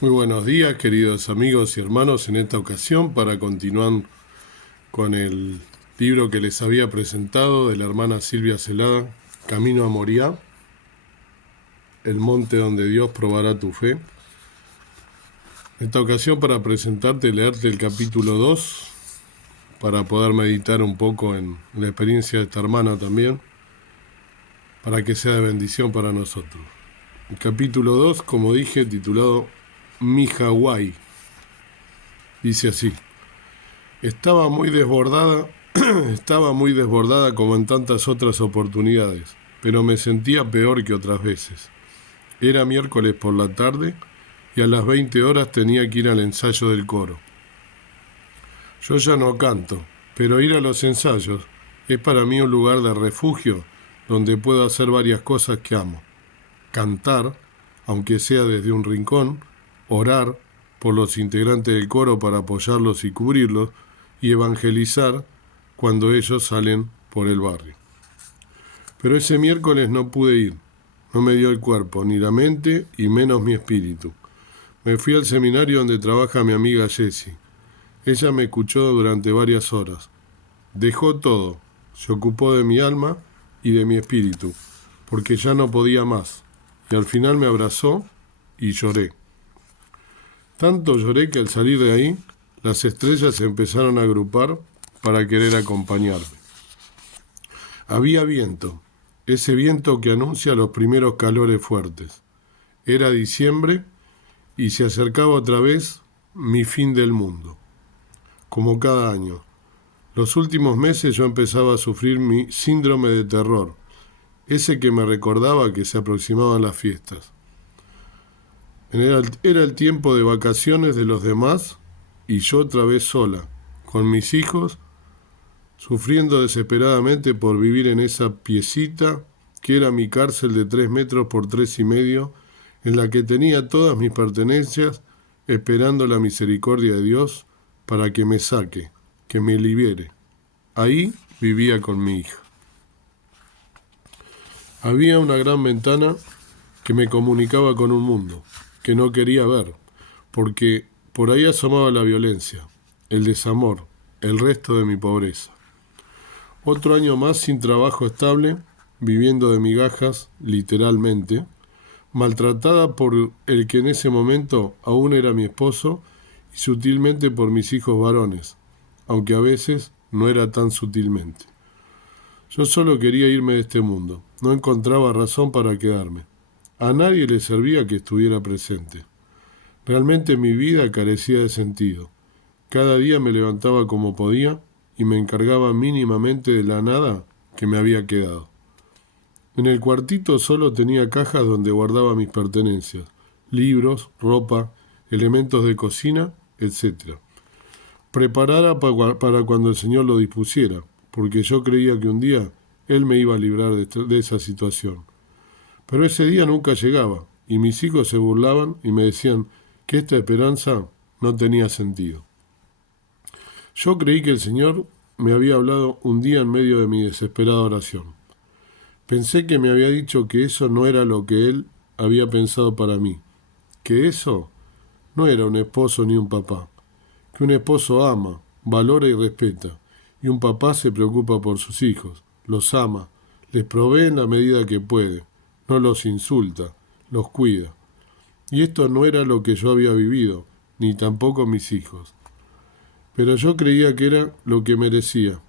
Muy buenos días, queridos amigos y hermanos. En esta ocasión, para continuar con el libro que les había presentado de la hermana Silvia Celada, Camino a Moriah, el monte donde Dios probará tu fe. En esta ocasión, para presentarte y leerte el capítulo 2, para poder meditar un poco en la experiencia de esta hermana también, para que sea de bendición para nosotros. El capítulo 2, como dije, titulado Mi Hawái, dice así: Estaba muy desbordada, estaba muy desbordada como en tantas otras oportunidades, pero me sentía peor que otras veces. Era miércoles por la tarde y a las 20 horas tenía que ir al ensayo del coro. Yo ya no canto, pero ir a los ensayos es para mí un lugar de refugio donde puedo hacer varias cosas que amo. Cantar, aunque sea desde un rincón, orar por los integrantes del coro para apoyarlos y cubrirlos, y evangelizar cuando ellos salen por el barrio. Pero ese miércoles no pude ir, no me dio el cuerpo, ni la mente, y menos mi espíritu. Me fui al seminario donde trabaja mi amiga Jessie. Ella me escuchó durante varias horas. Dejó todo, se ocupó de mi alma y de mi espíritu, porque ya no podía más, y al final me abrazó y lloré. Tanto lloré que al salir de ahí, las estrellas se empezaron a agrupar para querer acompañarme. Había viento, ese viento que anuncia los primeros calores fuertes. Era diciembre y se acercaba otra vez mi fin del mundo. Como cada año. Los últimos meses yo empezaba a sufrir mi síndrome de terror, ese que me recordaba que se aproximaban las fiestas. Era el tiempo de vacaciones de los demás y yo otra vez sola, con mis hijos, sufriendo desesperadamente por vivir en esa piecita que era mi cárcel de 3 metros por 3,5, en la que tenía todas mis pertenencias, esperando la misericordia de Dios para que me saque, que me libere. Ahí vivía con mi hija. Había una gran ventana que me comunicaba con un mundo que no quería ver, porque por ahí asomaba la violencia, el desamor, el resto de mi pobreza. Otro año más sin trabajo estable, viviendo de migajas, literalmente, maltratada por el que en ese momento aún era mi esposo y sutilmente por mis hijos varones, aunque a veces no era tan sutilmente. Yo solo quería irme de este mundo, no encontraba razón para quedarme. A nadie le servía que estuviera presente. Realmente mi vida carecía de sentido. Cada día me levantaba como podía y me encargaba mínimamente de la nada que me había quedado. En el cuartito solo tenía cajas donde guardaba mis pertenencias, libros, ropa, elementos de cocina, etc. Preparada para cuando el Señor lo dispusiera, porque yo creía que un día Él me iba a librar de esa situación. Pero ese día nunca llegaba, y mis hijos se burlaban y me decían que esta esperanza no tenía sentido. Yo creí que el Señor me había hablado un día en medio de mi desesperada oración. Pensé que me había dicho que eso no era lo que Él había pensado para mí, que eso no era un esposo ni un papá, que un esposo ama, valora y respeta, y un papá se preocupa por sus hijos, los ama, les provee en la medida que puede, no los insulta, los cuida. Y esto no era lo que yo había vivido, ni tampoco mis hijos. Pero yo creía que era lo que merecía,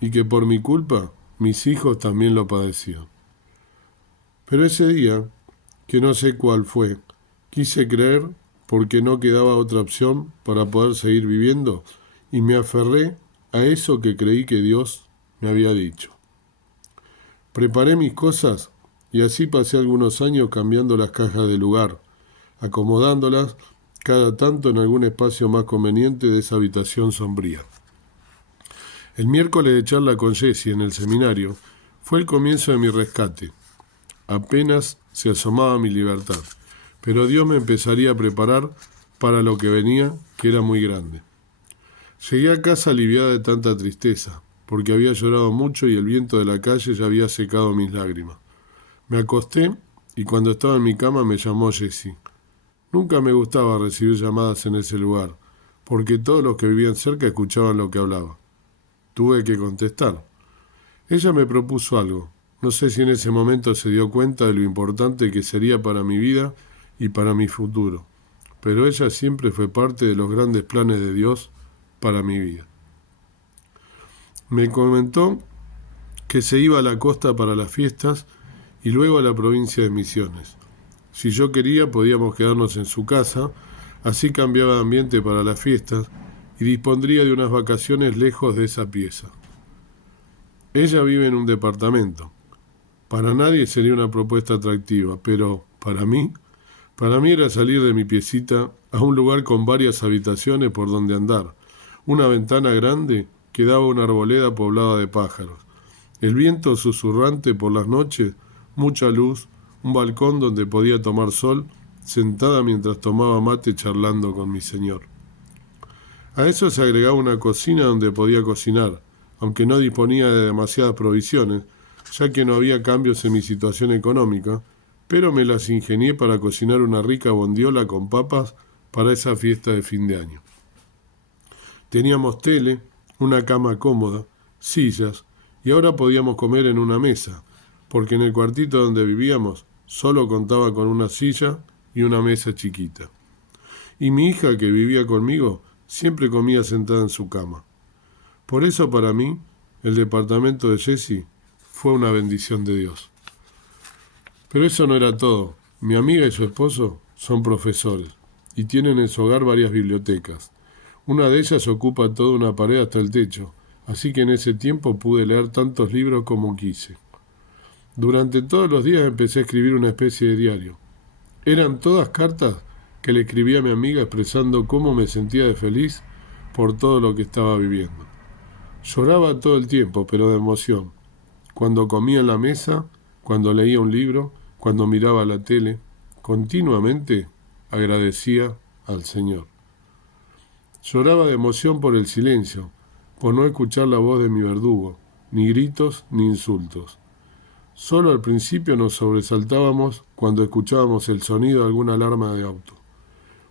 y que por mi culpa mis hijos también lo padecían. Pero ese día, que no sé cuál fue, quise creer porque no quedaba otra opción para poder seguir viviendo, y me aferré a eso que creí que Dios me había dicho. Preparé mis cosas y así pasé algunos años cambiando las cajas de lugar, acomodándolas cada tanto en algún espacio más conveniente de esa habitación sombría. El miércoles de charla con Jessie en el seminario fue el comienzo de mi rescate. Apenas se asomaba mi libertad, pero Dios me empezaría a preparar para lo que venía, que era muy grande. Llegué a casa aliviada de tanta tristeza, porque había llorado mucho y el viento de la calle ya había secado mis lágrimas. Me acosté y cuando estaba en mi cama me llamó Jessie. Nunca me gustaba recibir llamadas en ese lugar, porque todos los que vivían cerca escuchaban lo que hablaba. Tuve que contestar. Ella me propuso algo. No sé si en ese momento se dio cuenta de lo importante que sería para mi vida y para mi futuro, pero ella siempre fue parte de los grandes planes de Dios para mi vida. Me comentó que se iba a la costa para las fiestas y luego a la provincia de Misiones. Si yo quería, podíamos quedarnos en su casa, así cambiaba de ambiente para las fiestas y dispondría de unas vacaciones lejos de esa pieza. Ella vive en un departamento. Para nadie sería una propuesta atractiva, pero para mí era salir de mi piecita a un lugar con varias habitaciones por donde andar, una ventana grande que daba a una arboleda poblada de pájaros, el viento susurrante por las noches, mucha luz, un balcón donde podía tomar sol, sentada mientras tomaba mate charlando con mi señor. A eso se agregaba una cocina donde podía cocinar, aunque no disponía de demasiadas provisiones, ya que no había cambios en mi situación económica, pero me las ingenié para cocinar una rica bondiola con papas para esa fiesta de fin de año. Teníamos tele, una cama cómoda, sillas, y ahora podíamos comer en una mesa, porque en el cuartito donde vivíamos solo contaba con una silla y una mesa chiquita. Y mi hija, que vivía conmigo, siempre comía sentada en su cama. Por eso para mí, el departamento de Jessie fue una bendición de Dios. Pero eso no era todo. Mi amiga y su esposo son profesores y tienen en su hogar varias bibliotecas. Una de ellas ocupa toda una pared hasta el techo, así que en ese tiempo pude leer tantos libros como quise. Durante todos los días empecé a escribir una especie de diario. Eran todas cartas que le escribí a mi amiga expresando cómo me sentía de feliz por todo lo que estaba viviendo. Lloraba todo el tiempo, pero de emoción. Cuando comía en la mesa, cuando leía un libro, cuando miraba la tele, continuamente agradecía al Señor. Lloraba de emoción por el silencio, por no escuchar la voz de mi verdugo, ni gritos ni insultos. Solo al principio nos sobresaltábamos cuando escuchábamos el sonido de alguna alarma de auto,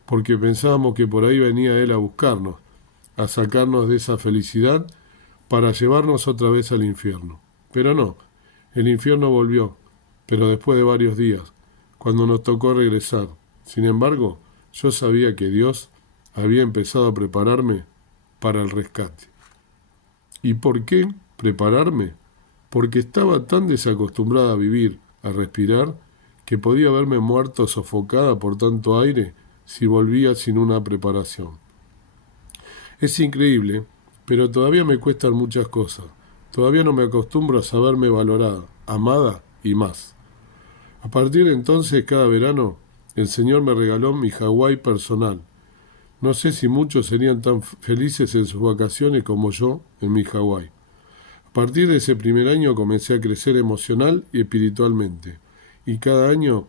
porque pensábamos que por ahí venía él a buscarnos, a sacarnos de esa felicidad para llevarnos otra vez al infierno. Pero no, el infierno volvió, pero después de varios días, cuando nos tocó regresar. Sin embargo, yo sabía que Dios había empezado a prepararme para el rescate. ¿Y por qué prepararme? Porque estaba tan desacostumbrada a vivir, a respirar, que podía verme muerto sofocada por tanto aire si volvía sin una preparación. Es increíble, pero todavía me cuestan muchas cosas. Todavía no me acostumbro a saberme valorada, amada y más. A partir de entonces, cada verano, el Señor me regaló mi Hawái personal. No sé si muchos serían tan felices en sus vacaciones como yo en mi Hawái. A partir de ese primer año comencé a crecer emocional y espiritualmente, y cada año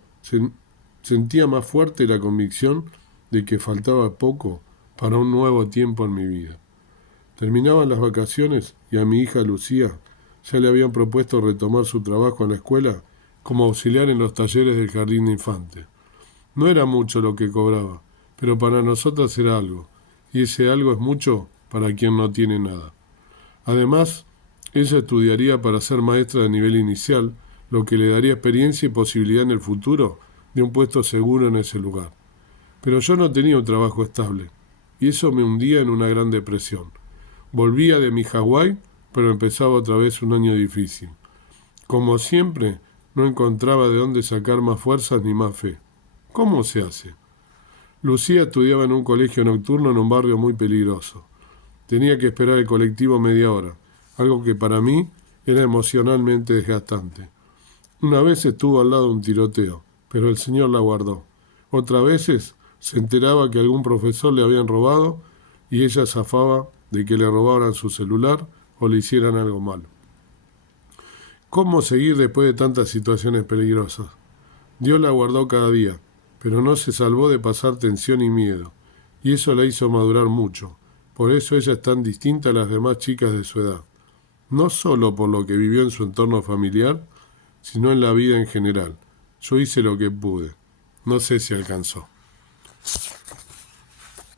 sentía más fuerte la convicción de que faltaba poco para un nuevo tiempo en mi vida. Terminaban las vacaciones y a mi hija Lucía ya le habían propuesto retomar su trabajo en la escuela como auxiliar en los talleres del jardín de infantes. No era mucho lo que cobraba, pero para nosotras era algo, y ese algo es mucho para quien no tiene nada. Además, ella estudiaría para ser maestra de nivel inicial, lo que le daría experiencia y posibilidad en el futuro de un puesto seguro en ese lugar. Pero yo no tenía un trabajo estable, y eso me hundía en una gran depresión. Volvía de mi Hawái, pero empezaba otra vez un año difícil. Como siempre, no encontraba de dónde sacar más fuerzas ni más fe. ¿Cómo se hace? Lucía estudiaba en un colegio nocturno en un barrio muy peligroso. Tenía que esperar el colectivo media hora, algo que para mí era emocionalmente desgastante. Una vez estuvo al lado de un tiroteo, pero el Señor la guardó. Otras veces se enteraba que algún profesor le habían robado y ella zafaba de que le robaran su celular o le hicieran algo malo. ¿Cómo seguir después de tantas situaciones peligrosas? Dios la guardó cada día, pero no se salvó de pasar tensión y miedo, y eso la hizo madurar mucho. Por eso ella es tan distinta a las demás chicas de su edad, no solo por lo que vivió en su entorno familiar, sino en la vida en general. Yo hice lo que pude, no sé si alcanzó.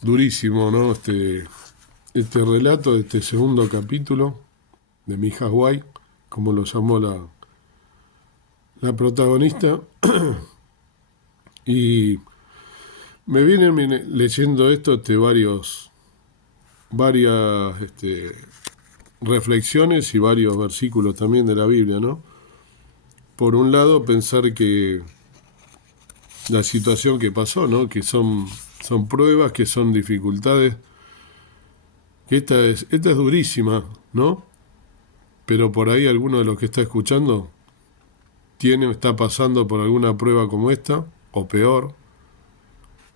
Durísimo, ¿no? Este relato de este segundo capítulo de Mi Hawái, como lo llamó la protagonista. Y me vienen leyendo esto varias reflexiones y varios versículos también de la Biblia, ¿no? Por un lado, pensar que la situación que pasó, ¿no? Que son pruebas, que son dificultades, que esta es durísima, ¿no? Pero por ahí alguno de los que está escuchando está pasando por alguna prueba como esta, o peor,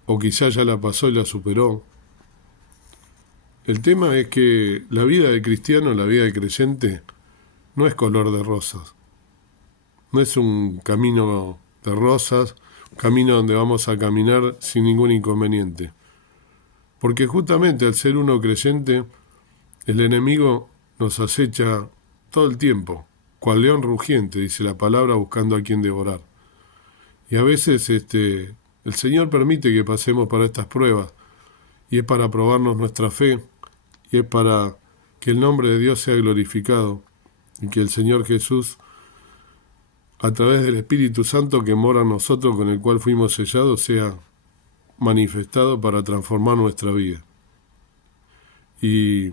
o quizás ya la pasó y la superó. El tema es que la vida de cristiano, la vida de creyente, no es color de rosas. No es un camino de rosas, un camino donde vamos a caminar sin ningún inconveniente. Porque justamente al ser uno creyente, el enemigo nos acecha todo el tiempo, cual león rugiente, dice la palabra, buscando a quien devorar. Y a veces el Señor permite que pasemos por estas pruebas, y es para probarnos nuestra fe, y es para que el nombre de Dios sea glorificado, y que el Señor Jesús, a través del Espíritu Santo que mora en nosotros, con el cual fuimos sellados, sea manifestado para transformar nuestra vida. Y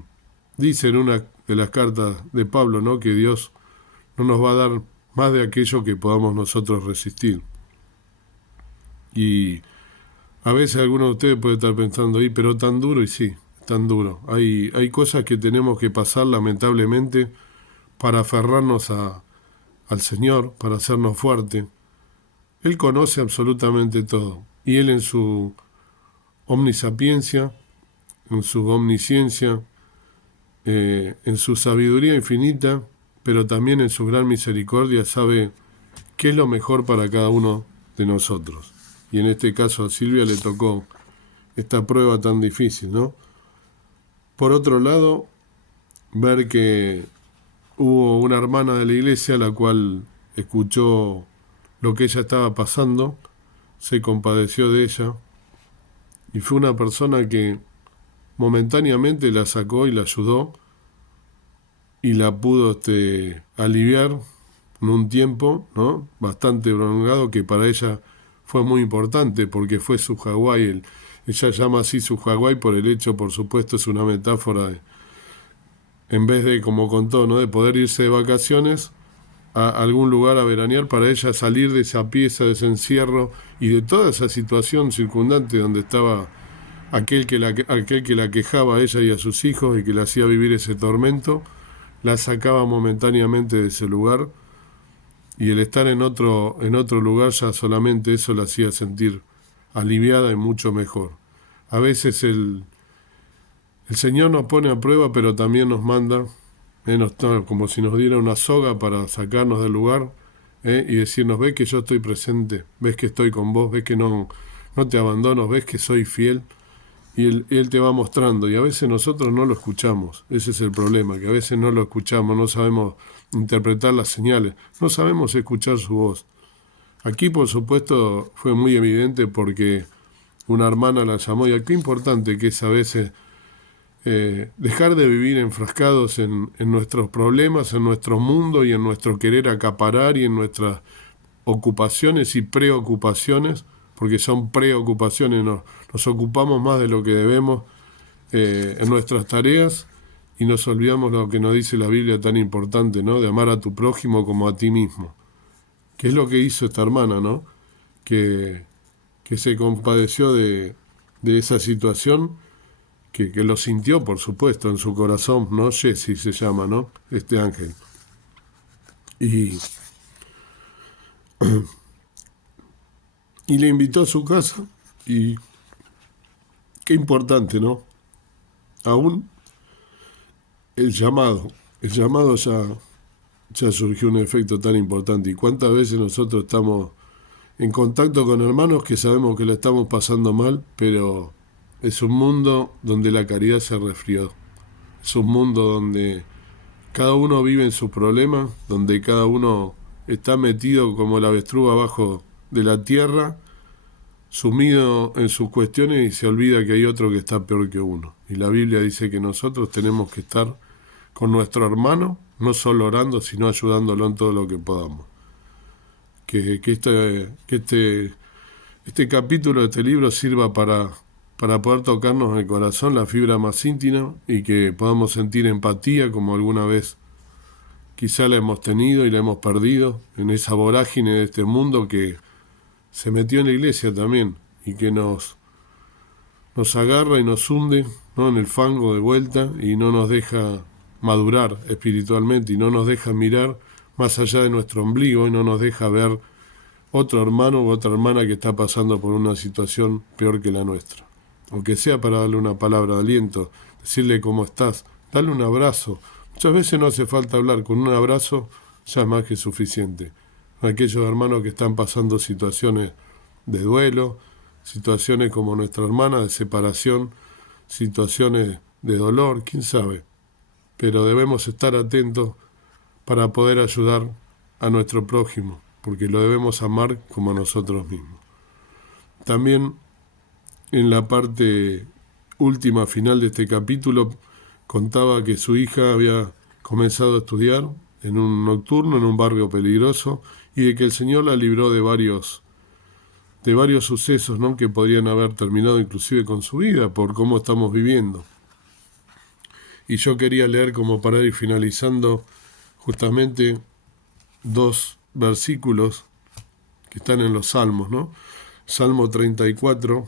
dice en una de las cartas de Pablo, ¿no?, que Dios no nos va a dar más de aquello que podamos nosotros resistir. Y a veces alguno de ustedes puede estar pensando, pero tan duro, y sí, tan duro. Hay cosas que tenemos que pasar lamentablemente para aferrarnos al Señor, para hacernos fuertes. Él conoce absolutamente todo. Y Él en su omnisapiencia, en su omnisciencia, en su sabiduría infinita, pero también en su gran misericordia, sabe qué es lo mejor para cada uno de nosotros. Y en este caso a Silvia le tocó esta prueba tan difícil, ¿no? Por otro lado, ver que hubo una hermana de la iglesia la cual escuchó lo que ella estaba pasando, se compadeció de ella, y fue una persona que momentáneamente la sacó y la ayudó, y la pudo aliviar en un tiempo, ¿no?, bastante prolongado, que para ella fue muy importante, porque fue su Hawái. Ella llama así su Hawái por el hecho, por supuesto, es una metáfora en vez de, como contó, ¿no?, de poder irse de vacaciones a algún lugar a veranear, para ella salir de esa pieza, de ese encierro y de toda esa situación circundante donde estaba aquel que la quejaba a ella y a sus hijos y que le hacía vivir ese tormento, la sacaba momentáneamente de ese lugar, y el estar en otro lugar ya solamente eso la hacía sentir aliviada y mucho mejor. A veces el Señor nos pone a prueba, pero también nos manda, como si nos diera una soga para sacarnos del lugar, y decirnos: ves que yo estoy presente, ves que estoy con vos, ves que no te abandono, ves que soy fiel. Y él te va mostrando, y a veces nosotros no lo escuchamos. Ese es el problema, que a veces no lo escuchamos, no sabemos interpretar las señales, no sabemos escuchar su voz. Aquí, por supuesto, fue muy evidente porque una hermana la llamó, y qué importante que es a veces dejar de vivir enfrascados en nuestros problemas, en nuestro mundo y en nuestro querer acaparar y en nuestras ocupaciones y preocupaciones, porque son preocupaciones, nos ocupamos más de lo que debemos en nuestras tareas, y nos olvidamos lo que nos dice la Biblia tan importante, ¿no?, de amar a tu prójimo como a ti mismo, que es lo que hizo esta hermana, ¿no?, que se compadeció de esa situación, que lo sintió, por supuesto, en su corazón, ¿no? Jesse se llama, ¿no?, este ángel. Y le invitó a su casa, y qué importante, ¿no? Aún el llamado ya surgió un efecto tan importante. Y cuántas veces nosotros estamos en contacto con hermanos que sabemos que la estamos pasando mal, pero es un mundo donde la caridad se resfrió. Es un mundo donde cada uno vive en sus problemas, donde cada uno está metido como el avestruz abajo de la tierra, sumido en sus cuestiones y se olvida que hay otro que está peor que uno. Y la Biblia dice que nosotros tenemos que estar con nuestro hermano, no solo orando, sino ayudándolo en todo lo que podamos. Este capítulo de este libro sirva para poder tocarnos en el corazón, la fibra más íntima, y que podamos sentir empatía como alguna vez quizá la hemos tenido y la hemos perdido en esa vorágine de este mundo que se metió en la iglesia también y que nos agarra y nos hunde, ¿no?, en el fango de vuelta y no nos deja madurar espiritualmente y no nos deja mirar más allá de nuestro ombligo y no nos deja ver otro hermano u otra hermana que está pasando por una situación peor que la nuestra. Aunque sea para darle una palabra de aliento, decirle cómo estás, darle un abrazo. Muchas veces no hace falta hablar, con un abrazo ya es más que suficiente. Aquellos hermanos que están pasando situaciones de duelo, situaciones como nuestra hermana de separación, situaciones de dolor, quién sabe. Pero debemos estar atentos para poder ayudar a nuestro prójimo, porque lo debemos amar como a nosotros mismos. También en la parte última, final de este capítulo, contaba que su hija había comenzado a estudiar en un nocturno, en un barrio peligroso, y de que el Señor la libró de varios sucesos, ¿no?, que podrían haber terminado inclusive con su vida por cómo estamos viviendo. Y yo quería leer, como para ir finalizando, justamente 2 versículos que están en los Salmos, ¿no? Salmo 34,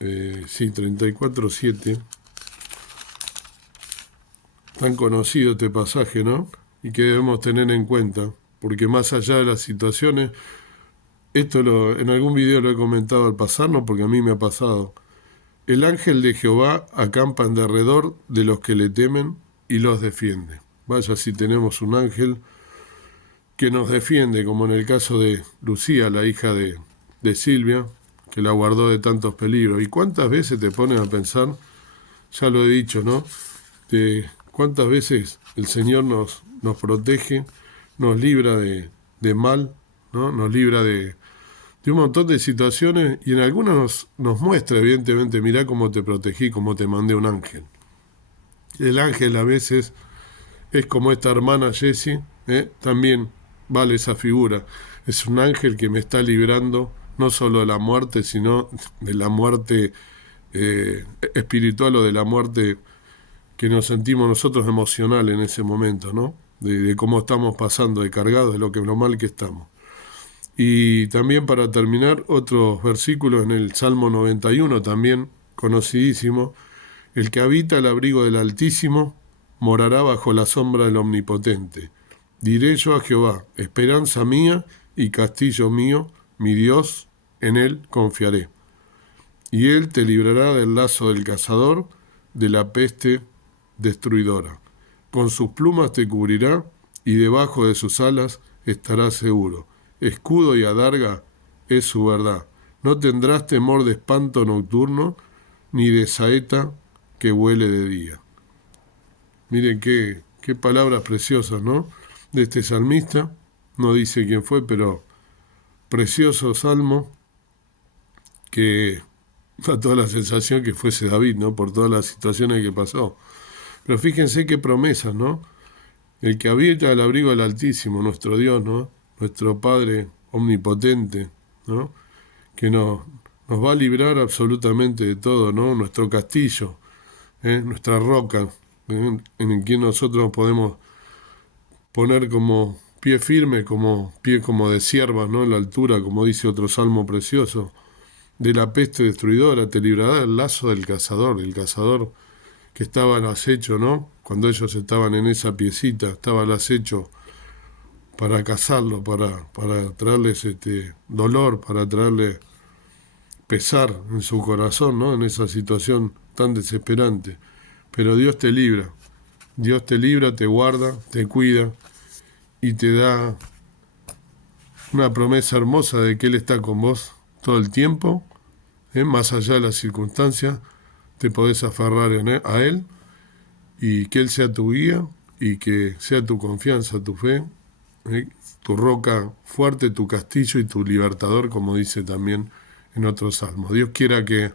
34:7. Tan conocido este pasaje, ¿no? Y que debemos tener en cuenta, porque más allá de las situaciones, en algún video lo he comentado al pasarnos, porque a mí me ha pasado. El ángel de Jehová acampa en derredor de los que le temen y los defiende. Vaya si tenemos un ángel que nos defiende, como en el caso de Lucía, la hija de Silvia, que la guardó de tantos peligros. ¿Y cuántas veces te pones a pensar? Ya lo he dicho, ¿no? De cuántas veces el Señor nos protege, nos libra de mal, ¿no? Nos libra de un montón de situaciones, y en algunas nos muestra, evidentemente, mirá cómo te protegí, cómo te mandé un ángel. El ángel a veces es como esta hermana Jessie, también vale esa figura. Es un ángel que me está librando no solo de la muerte, sino de la muerte espiritual, o de la muerte que nos sentimos nosotros emocional en ese momento, ¿no? De cómo estamos pasando, de cargados, de lo mal que estamos. Y también, para terminar, otros versículos en el Salmo 91, también conocidísimo: el que habita el abrigo del Altísimo morará bajo la sombra del Omnipotente. Diré yo a Jehová, esperanza mía y castillo mío, mi Dios, en él confiaré. Y él te librará del lazo del cazador, de la peste destruidora. Con sus plumas te cubrirá, y debajo de sus alas estarás seguro. Escudo y adarga es su verdad. No tendrás temor de espanto nocturno, ni de saeta que huele de día. Miren qué palabras preciosas, ¿no?, de este salmista. No dice quién fue, pero precioso salmo, que da toda la sensación que fuese David, ¿no?, por todas las situaciones que pasó. Pero fíjense qué promesas, ¿no? El que habita el abrigo del Altísimo, nuestro Dios, ¿no?, nuestro Padre omnipotente, ¿no?, que nos va a librar absolutamente de todo, ¿no?, nuestro castillo, nuestra roca, en quien nosotros podemos poner como pie firme, como pie como de siervas, ¿no?, en la altura, como dice otro salmo precioso. De la peste destruidora te librará del lazo del cazador, el cazador que estaba al acecho, ¿no? Cuando ellos estaban en esa piecita, estaba al acecho para cazarlo, para traerles dolor, para traerle pesar en su corazón, ¿no?, en esa situación tan desesperante. Pero Dios te libra, te guarda, te cuida y te da una promesa hermosa de que Él está con vos todo el tiempo, más allá de las circunstancias. Te podés aferrar a Él, y que Él sea tu guía y que sea tu confianza, tu fe, tu roca fuerte, tu castillo y tu libertador, como dice también en otros salmos. Dios quiera que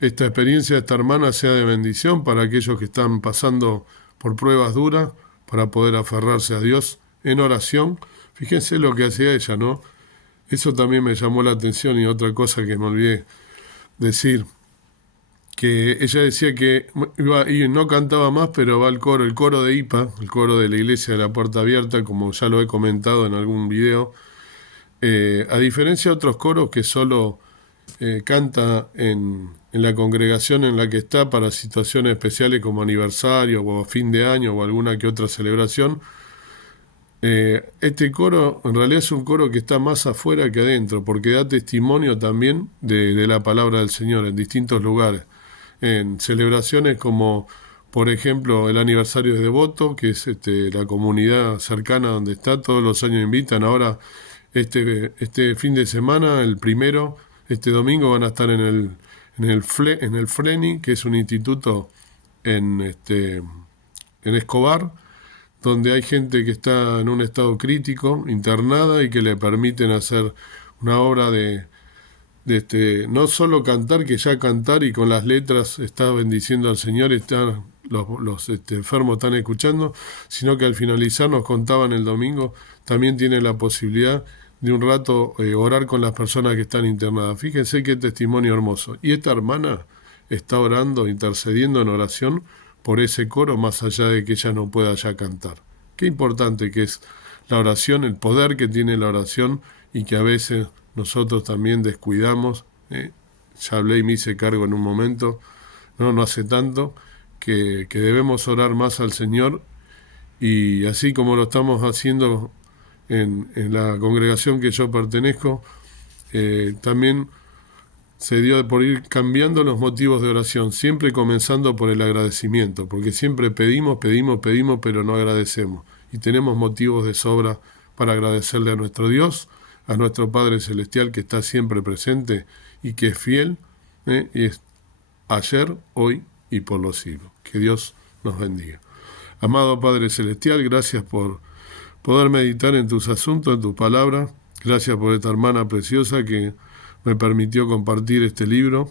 esta experiencia de esta hermana sea de bendición para aquellos que están pasando por pruebas duras, para poder aferrarse a Dios en oración. Fíjense lo que hacía ella, ¿no? Eso también me llamó la atención, y otra cosa que me olvidé decir, que ella decía que iba y no cantaba más, pero va al coro, el coro de IPA, el coro de la Iglesia de la Puerta Abierta, como ya lo he comentado en algún video, a diferencia de otros coros que solo canta en la congregación en la que está para situaciones especiales como aniversario o fin de año o alguna que otra celebración. Este coro en realidad es un coro que está más afuera que adentro, porque da testimonio también de la palabra del Señor en distintos lugares, en celebraciones como por ejemplo el aniversario de Devoto, que es la comunidad cercana donde está, todos los años invitan. Ahora este fin de semana, el primero, este domingo, van a estar en el FLENI, que es un instituto en Escobar, donde hay gente que está en un estado crítico, internada, y que le permiten hacer una obra de no solo cantar, que ya cantar y con las letras está bendiciendo al Señor, están los enfermos están escuchando, sino que al finalizar, nos contaban el domingo, también tiene la posibilidad de un rato orar con las personas que están internadas. Fíjense qué testimonio hermoso. Y esta hermana está orando, intercediendo en oración por ese coro, más allá de que ella no pueda ya cantar. Qué importante que es la oración, el poder que tiene la oración, y que a veces nosotros también descuidamos. Ya hablé y me hice cargo en un momento, no hace tanto, que debemos orar más al Señor, y así como lo estamos haciendo en la congregación que yo pertenezco, también se dio por ir cambiando los motivos de oración, siempre comenzando por el agradecimiento, porque siempre pedimos, pero no agradecemos. Y tenemos motivos de sobra para agradecerle a nuestro Dios, a nuestro Padre Celestial, que está siempre presente y que es fiel, y es ayer, hoy y por los siglos. Que Dios nos bendiga. Amado Padre Celestial, gracias por poder meditar en tus asuntos, en tus palabras. Gracias por esta hermana preciosa que me permitió compartir este libro,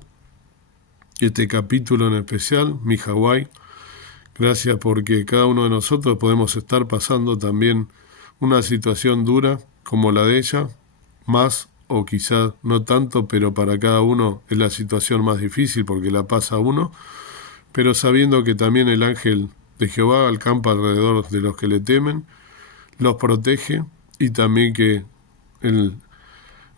este capítulo en especial, Mi Hawái. Gracias porque cada uno de nosotros podemos estar pasando también una situación dura como la de ella, más o quizás no tanto, pero para cada uno es la situación más difícil porque la pasa uno, pero sabiendo que también el ángel de Jehová acampa alrededor de los que le temen, los protege, y también que el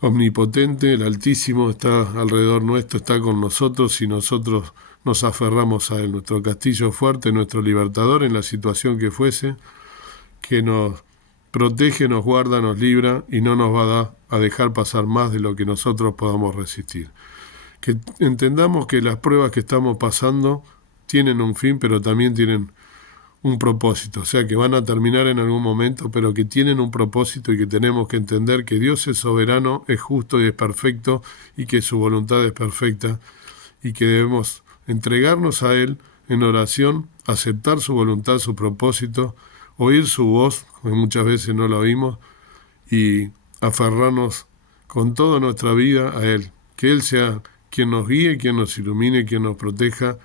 Omnipotente, el Altísimo, está alrededor nuestro, está con nosotros, y nosotros nos aferramos a Él, nuestro castillo fuerte, nuestro libertador en la situación que fuese, que nos protege, nos guarda, nos libra, y no nos va a dejar pasar más de lo que nosotros podamos resistir. Que entendamos que las pruebas que estamos pasando tienen un fin, pero también tienen un propósito, o sea que van a terminar en algún momento, pero que tienen un propósito, y que tenemos que entender que Dios es soberano, es justo y es perfecto, y que su voluntad es perfecta, y que debemos entregarnos a Él en oración, aceptar su voluntad, su propósito, oír su voz, que muchas veces no la oímos, y aferrarnos con toda nuestra vida a Él, que Él sea quien nos guíe, quien nos ilumine, quien nos proteja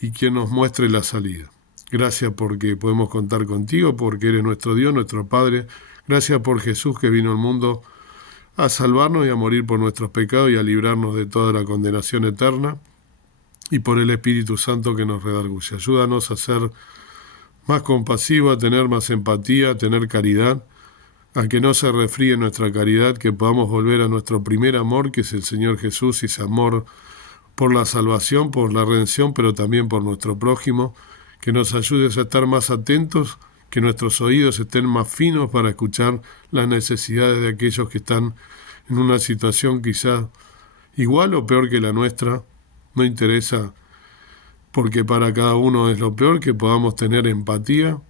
y quien nos muestre la salida. Gracias porque podemos contar contigo, porque eres nuestro Dios, nuestro Padre. Gracias por Jesús, que vino al mundo a salvarnos y a morir por nuestros pecados y a librarnos de toda la condenación eterna, y por el Espíritu Santo que nos redarguye. Ayúdanos a ser más compasivos, a tener más empatía, a tener caridad, a que no se refríe nuestra caridad, que podamos volver a nuestro primer amor, que es el Señor Jesús, y ese amor por la salvación, por la redención, pero también por nuestro prójimo. Que nos ayudes a estar más atentos, que nuestros oídos estén más finos para escuchar las necesidades de aquellos que están en una situación quizá igual o peor que la nuestra. No interesa, porque para cada uno es lo peor, que podamos tener empatía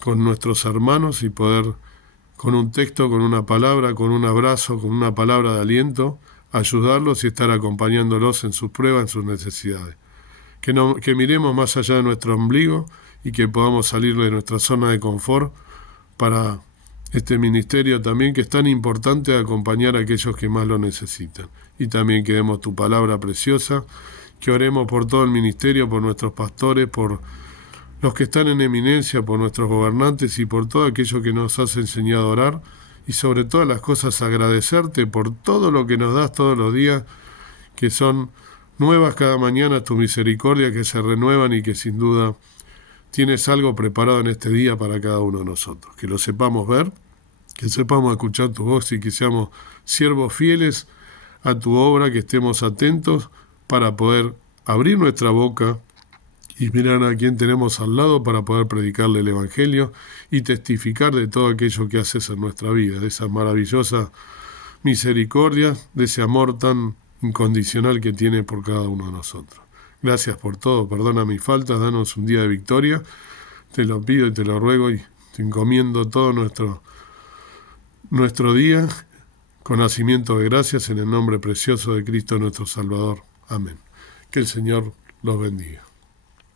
con nuestros hermanos y poder, con un texto, con una palabra, con un abrazo, con una palabra de aliento, ayudarlos y estar acompañándolos en sus pruebas, en sus necesidades. Que miremos más allá de nuestro ombligo, y que podamos salir de nuestra zona de confort para este ministerio también, que es tan importante de acompañar a aquellos que más lo necesitan. Y también que demos tu palabra preciosa, que oremos por todo el ministerio, por nuestros pastores, por los que están en eminencia, por nuestros gobernantes y por todo aquello que nos has enseñado a orar, y sobre todas las cosas agradecerte por todo lo que nos das todos los días, que son nuevas cada mañana tu misericordia, que se renuevan y que sin duda tienes algo preparado en este día para cada uno de nosotros. Que lo sepamos ver, que sepamos escuchar tu voz y que seamos siervos fieles a tu obra, que estemos atentos para poder abrir nuestra boca y mirar a quien tenemos al lado para poder predicarle el Evangelio y testificar de todo aquello que haces en nuestra vida, de esa maravillosa misericordia, de ese amor tan incondicional que tiene por cada uno de nosotros. Gracias por todo, perdona mis faltas, danos un día de victoria, te lo pido y te lo ruego y te encomiendo todo nuestro día con nacimiento de gracias en el nombre precioso de Cristo nuestro Salvador. Amén. Que el Señor los bendiga.